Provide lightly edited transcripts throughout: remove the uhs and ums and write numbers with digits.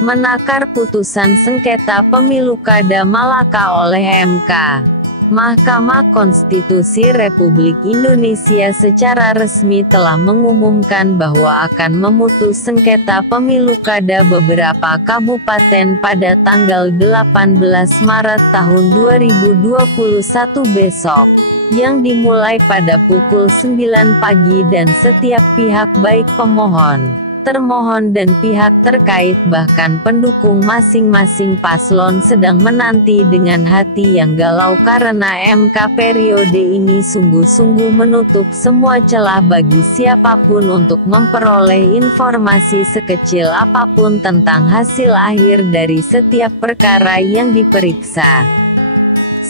menakar putusan sengketa pemilu Kada Malaka oleh MK. Mahkamah Konstitusi Republik Indonesia secara resmi telah mengumumkan bahwa akan memutus sengketa pemilu kada beberapa kabupaten pada tanggal 18 Maret tahun 2021 besok, yang dimulai pada pukul 9 pagi dan setiap pihak baik pemohon, termohon dan pihak terkait bahkan pendukung masing-masing paslon sedang menanti dengan hati yang galau karena MK periode ini sungguh-sungguh menutup semua celah bagi siapapun untuk memperoleh informasi sekecil apapun tentang hasil akhir dari setiap perkara yang diperiksa.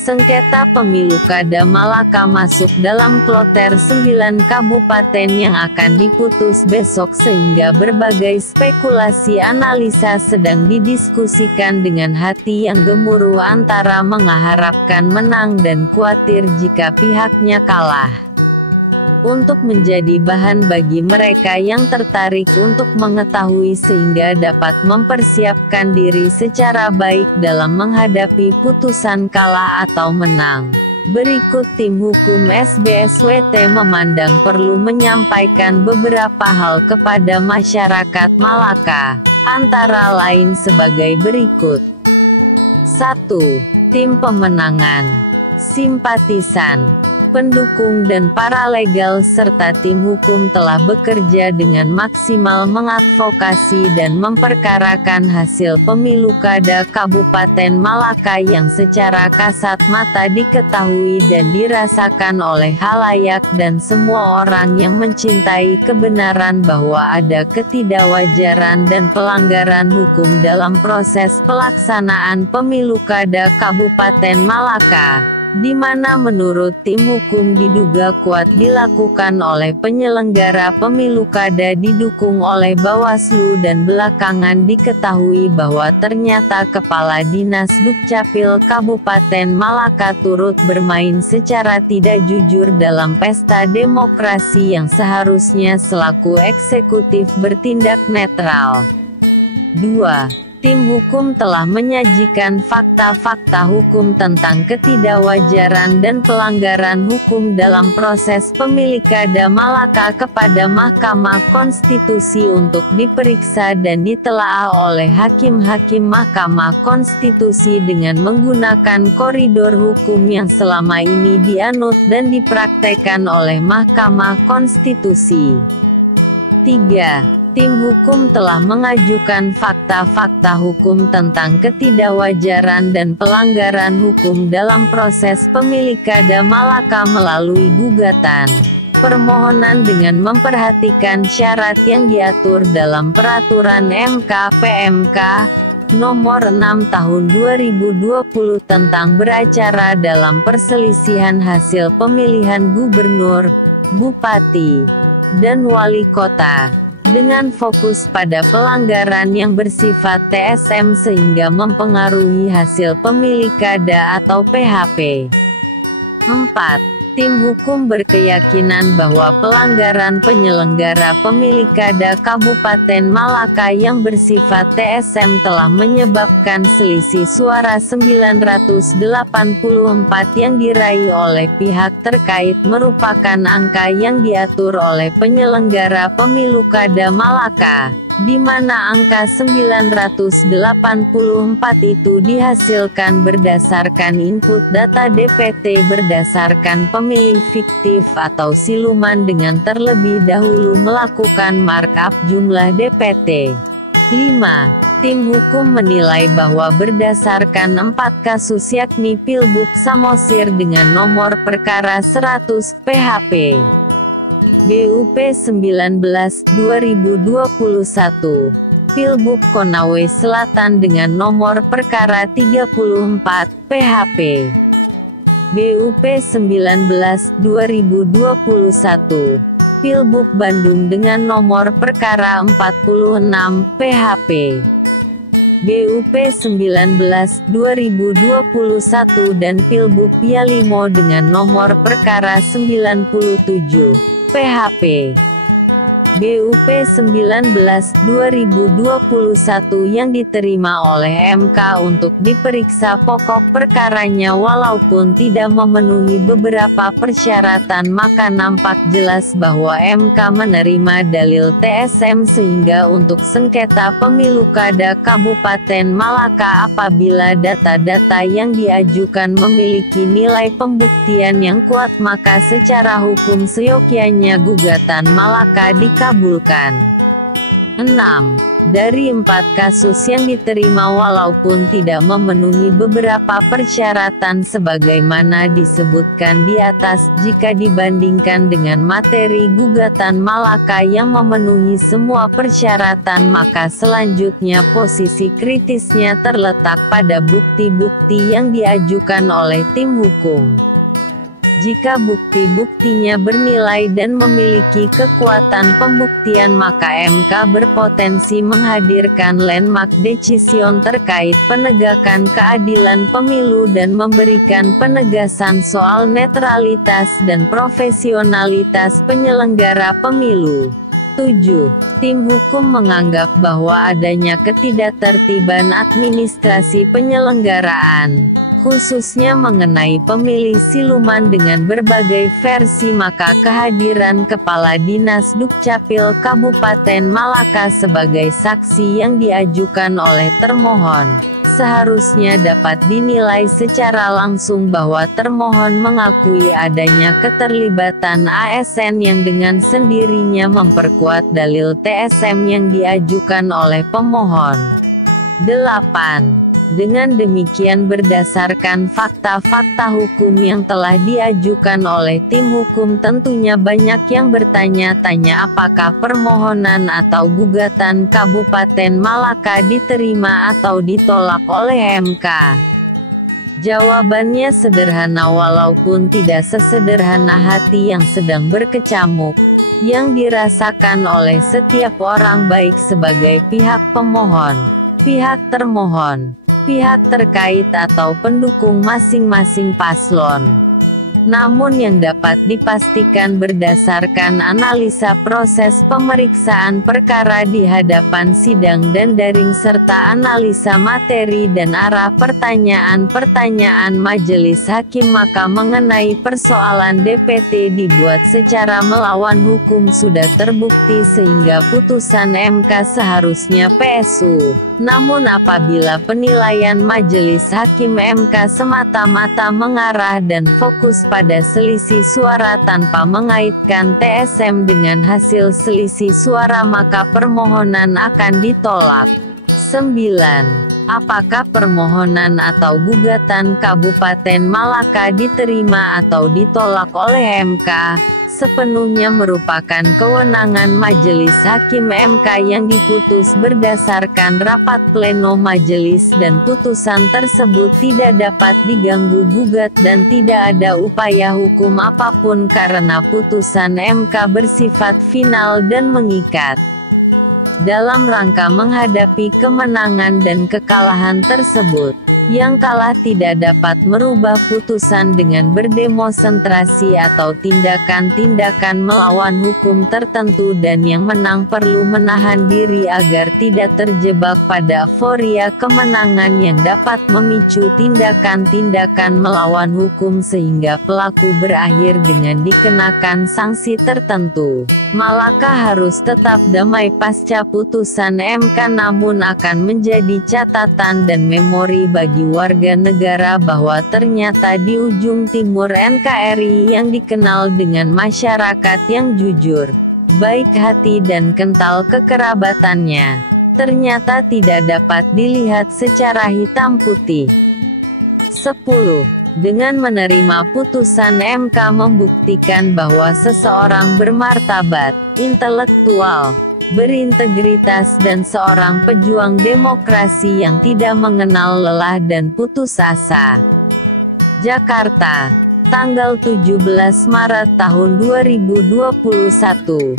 Sengketa pemilu Kada Malaka masuk dalam kloter 9 kabupaten yang akan diputus besok sehingga berbagai spekulasi analisa sedang didiskusikan dengan hati yang gemuruh antara mengharapkan menang dan khawatir jika pihaknya kalah. Untuk menjadi bahan bagi mereka yang tertarik untuk mengetahui sehingga dapat mempersiapkan diri secara baik dalam menghadapi putusan kalah atau menang. Berikut tim hukum SBSWT memandang perlu menyampaikan beberapa hal kepada masyarakat Malaka, antara lain sebagai berikut. 1. Tim pemenangan, simpatisan, pendukung dan paralegal serta tim hukum telah bekerja dengan maksimal mengadvokasi dan memperkarakan hasil pemilu kada Kabupaten Malaka yang secara kasat mata diketahui dan dirasakan oleh halayak dan semua orang yang mencintai kebenaran bahwa ada ketidakwajaran dan pelanggaran hukum dalam proses pelaksanaan pemilu kada Kabupaten Malaka, di mana menurut tim hukum diduga kuat dilakukan oleh penyelenggara pemilu kada didukung oleh Bawaslu dan belakangan diketahui bahwa ternyata Kepala Dinas Dukcapil Kabupaten Malaka turut bermain secara tidak jujur dalam pesta demokrasi yang seharusnya selaku eksekutif bertindak netral. 2. Tim hukum telah menyajikan fakta-fakta hukum tentang ketidakwajaran dan pelanggaran hukum dalam proses pemilu kada Malaka kepada Mahkamah Konstitusi untuk diperiksa dan ditelaah oleh hakim-hakim Mahkamah Konstitusi dengan menggunakan koridor hukum yang selama ini dianut dan dipraktekkan oleh Mahkamah Konstitusi. 3. Tim hukum telah mengajukan fakta-fakta hukum tentang ketidakwajaran dan pelanggaran hukum dalam proses pemilu kada Malaka melalui gugatan permohonan dengan memperhatikan syarat yang diatur dalam Peraturan MK/PMK Nomor 6 Tahun 2020 tentang beracara dalam perselisihan hasil pemilihan gubernur, bupati, dan wali kota, dengan fokus pada pelanggaran yang bersifat TSM sehingga mempengaruhi hasil pemilu kada atau PHP. 4. Tim hukum berkeyakinan bahwa pelanggaran penyelenggara pemilu kada Kabupaten Malaka yang bersifat TSM telah menyebabkan selisih suara 984 yang diraih oleh pihak terkait merupakan angka yang diatur oleh penyelenggara pemilu kada Malaka, di mana angka 984 itu dihasilkan berdasarkan input data DPT berdasarkan pemilih fiktif atau siluman dengan terlebih dahulu melakukan markup jumlah DPT. 5. Tim hukum menilai bahwa berdasarkan 4 kasus yakni Pilbuk Samosir dengan nomor perkara 100 PHP, BUP 19 2021, Pilbuk Konawe Selatan dengan nomor perkara 34 PHP, BUP 19 2021, Pilbuk Bandung dengan nomor perkara 46 PHP, BUP 19 2021 dan Pilbuk Yalimo dengan nomor perkara 97 PHP. BUP 19/2021 yang diterima oleh MK untuk diperiksa pokok perkaranya walaupun tidak memenuhi beberapa persyaratan, maka nampak jelas bahwa MK menerima dalil TSM sehingga untuk sengketa pemilu kada Kabupaten Malaka apabila data-data yang diajukan memiliki nilai pembuktian yang kuat maka secara hukum seyogyanya gugatan Malaka dikabulkan. 6. Dari 4 kasus yang diterima walaupun tidak memenuhi beberapa persyaratan sebagaimana disebutkan di atas, jika dibandingkan dengan materi gugatan Malaka yang memenuhi semua persyaratan maka selanjutnya posisi kritisnya terletak pada bukti-bukti yang diajukan oleh tim hukum. Jika bukti-buktinya bernilai dan memiliki kekuatan pembuktian maka MK berpotensi menghadirkan landmark decision terkait penegakan keadilan pemilu dan memberikan penegasan soal netralitas dan profesionalitas penyelenggara pemilu. 7. Tim hukum menganggap bahwa adanya ketidaktertiban administrasi penyelenggaraan, khususnya mengenai pemilih siluman dengan berbagai versi, maka kehadiran Kepala Dinas Dukcapil Kabupaten Malaka sebagai saksi yang diajukan oleh termohon seharusnya dapat dinilai secara langsung bahwa termohon mengakui adanya keterlibatan ASN yang dengan sendirinya memperkuat dalil TSM yang diajukan oleh pemohon. 8. Dengan demikian berdasarkan fakta-fakta hukum yang telah diajukan oleh tim hukum tentunya banyak yang bertanya-tanya apakah permohonan atau gugatan Kabupaten Malaka diterima atau ditolak oleh MK. Jawabannya sederhana walaupun tidak sesederhana hati yang sedang berkecamuk, yang dirasakan oleh setiap orang baik sebagai pihak pemohon, pihak termohon, pihak terkait atau pendukung masing-masing paslon. Namun yang dapat dipastikan berdasarkan analisa proses pemeriksaan perkara di hadapan sidang dan daring serta analisa materi dan arah pertanyaan-pertanyaan majelis hakim maka mengenai persoalan DPT dibuat secara melawan hukum sudah terbukti sehingga putusan MK seharusnya PSU. Namun apabila penilaian majelis hakim MK semata-mata mengarah dan fokus pada selisih suara tanpa mengaitkan TSM dengan hasil selisih suara maka permohonan akan ditolak. 9. Apakah permohonan atau gugatan Kabupaten Malaka diterima atau ditolak oleh MK? Sepenuhnya merupakan kewenangan majelis hakim MK yang diputus berdasarkan rapat pleno majelis dan putusan tersebut tidak dapat diganggu gugat dan tidak ada upaya hukum apapun karena putusan MK bersifat final dan mengikat. Dalam rangka menghadapi kemenangan dan kekalahan tersebut, yang kalah tidak dapat merubah putusan dengan berdemonstrasi atau tindakan-tindakan melawan hukum tertentu dan yang menang perlu menahan diri agar tidak terjebak pada euforia kemenangan yang dapat memicu tindakan-tindakan melawan hukum sehingga pelaku berakhir dengan dikenakan sanksi tertentu. Malaka harus tetap damai pasca putusan MK namun akan menjadi catatan dan memori bagi warga negara bahwa ternyata di ujung timur NKRI yang dikenal dengan masyarakat yang jujur, baik hati dan kental kekerabatannya, ternyata tidak dapat dilihat secara hitam putih. 10. Dengan menerima putusan MK membuktikan bahwa seseorang bermartabat, intelektual, berintegritas dan seorang pejuang demokrasi yang tidak mengenal lelah dan putus asa. Jakarta, tanggal 17 Maret tahun 2021.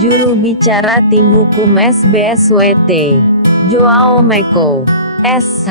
Juru bicara tim hukum SBSWT, Joao Meko, SH.